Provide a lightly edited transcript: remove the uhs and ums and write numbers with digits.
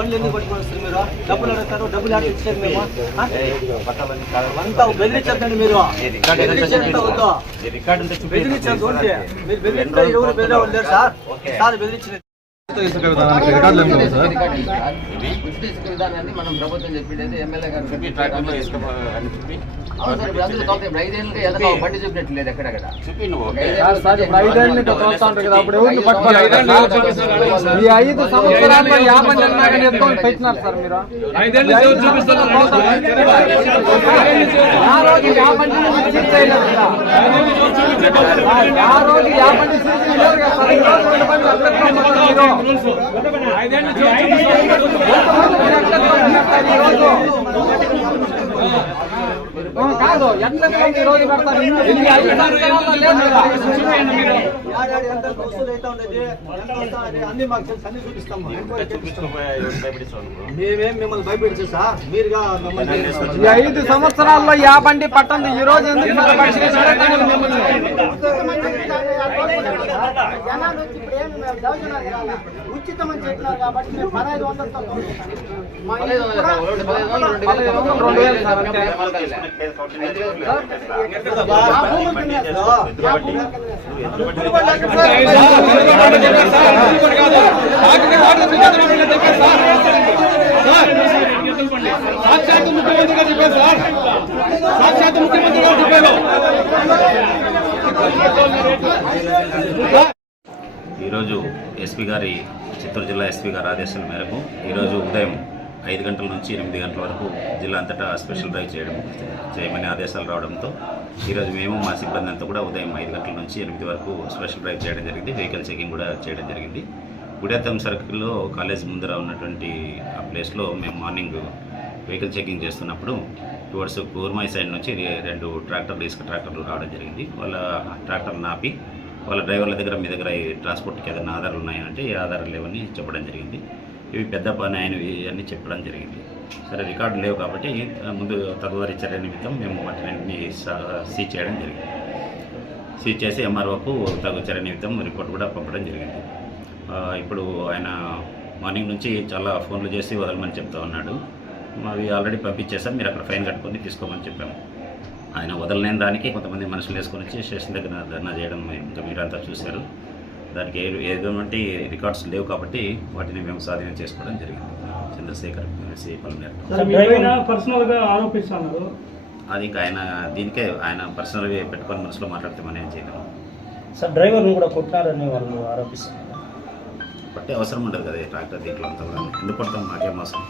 బండ్లు ఎందుకు పట్టుకొని వస్తారు మీరు? డబ్బులు అడుగుతారు, డబ్బులు ఆట ఇచ్చారు మేము అంతా బెదిరించద్దండి. మీరు బెదిరించద్దు అంటే మీరు బెదిరిస్తే ఎవరు బెదిరేవాళ్ళు లేరు సార్. సార్ బెదిరించిన విధానాన్ని మనం ప్రభుత్వం చెప్పేది ఎమ్మెల్యే గారు బండి చూపినట్టు లేదు ఎక్కడెక్కడ ఈ 5 సంవత్సరాల్లో 50 జనాన్ని ఎత్తుకొని పెట్టినారు సార్ మీరు. కాదు ఎట్లా రోజు పెడతారు అన్ని మాకు తెలుసు, అన్ని చూపిస్తాం. మేమేం మిమ్మల్ని భయపెడితే సార్ మీరుగా 5 సంవత్సరాల్లో 50 బండి పట్టండి. ఈ రోజు ఎందుకు ఉచితమని చెప్పినారు కాబట్టి మేము 1500తో సాక్షాత్ ముఖ్యమంత్రి గారు చెప్పారు సార్. సాక్షాత్ ముఖ్యమంత్రి గారు చెప్పారు. ఈరోజు ఎస్పీ గారి చిత్తూరు జిల్లా ఎస్పీ గారి ఆదేశాల మేరకు ఈరోజు ఉదయం 5 గంటల నుంచి 8 గంటల వరకు జిల్లా అంతటా స్పెషల్ డ్రైవ్ చేయమని ఆదేశాలు రావడంతో ఈరోజు మేము మా సిబ్బంది అంతా కూడా ఉదయం 5 గంటల నుంచి 8 వరకు స్పెషల్ డ్రైవ్ చేయడం జరిగింది. వెహికల్ చెకింగ్ కూడా చేయడం జరిగింది. గుడియాతం సర్కిల్లో కాలేజ్ ముందర ఉన్నటువంటి ఆ ప్లేస్లో మేము మార్నింగ్ వెహికల్ చెకింగ్ చేస్తున్నప్పుడు టువర్డ్స్ కూర్మాయి సైడ్ నుంచి 2 ట్రాక్టర్లు ఇసుక ట్రాక్టర్లు రావడం జరిగింది. వాళ్ళ ట్రాక్టర్లు ఆపి వాళ్ళ డ్రైవర్ల దగ్గర మీ దగ్గర ఈ ట్రాన్స్పోర్ట్కి ఏదైనా ఆధారాలు ఉన్నాయంటే ఏ ఆధారాలు లేవని చెప్పడం జరిగింది. ఇవి పెద్ద పని అయినవి అని చెప్పడం జరిగింది. సరే రికార్డు లేవు కాబట్టి ముందు తదుపరి చర్య నిమిత్తం మేము వాటిని సీజ్ చేయడం జరిగింది. సీజ్ చేసి ఎంఆర్ఓకు తగు చర్య నిమిత్తం రిపోర్ట్ కూడా పంపడం జరిగింది. ఇప్పుడు ఆయన మార్నింగ్ నుంచి చాలా ఫోన్లు చేసి వదలమని చెప్తా ఉన్నాడు. అవి ఆల్రెడీ పంపించేసాం, మీరు అక్కడ ఫైన్ కట్టుకొని తీసుకోమని చెప్పాము. ఆయన వదలలేని దానికి కొంతమంది మనుషులు వేసుకొని వచ్చి స్టేషన్ దగ్గర ధర్నా చేయడం ఇంకా మీరంతా చూశారు. దానికి ఎటువంటి రికార్డ్స్ లేవు కాబట్టి వాటిని మేము స్వాధీనం చేసుకోవడం జరిగింది. చంద్రశేఖర్ పర్సనల్గా ఆరోపిస్తున్నారు. అది ఇంకా ఆయన దీనికే ఆయన పర్సనల్గా పెట్టుకొని మనసులో మాట్లాడితే మనం ఏం చేయగలం సార్. డ్రైవర్ని కూడా కొట్టారని వాళ్ళు ఆరోపిస్తున్నారు. పట్టే అవసరం ఉండదు కదా ట్రాక్టర్ దీంట్లో అంతా. ఎందుకు కొడతాం? మాకేం అవసరం?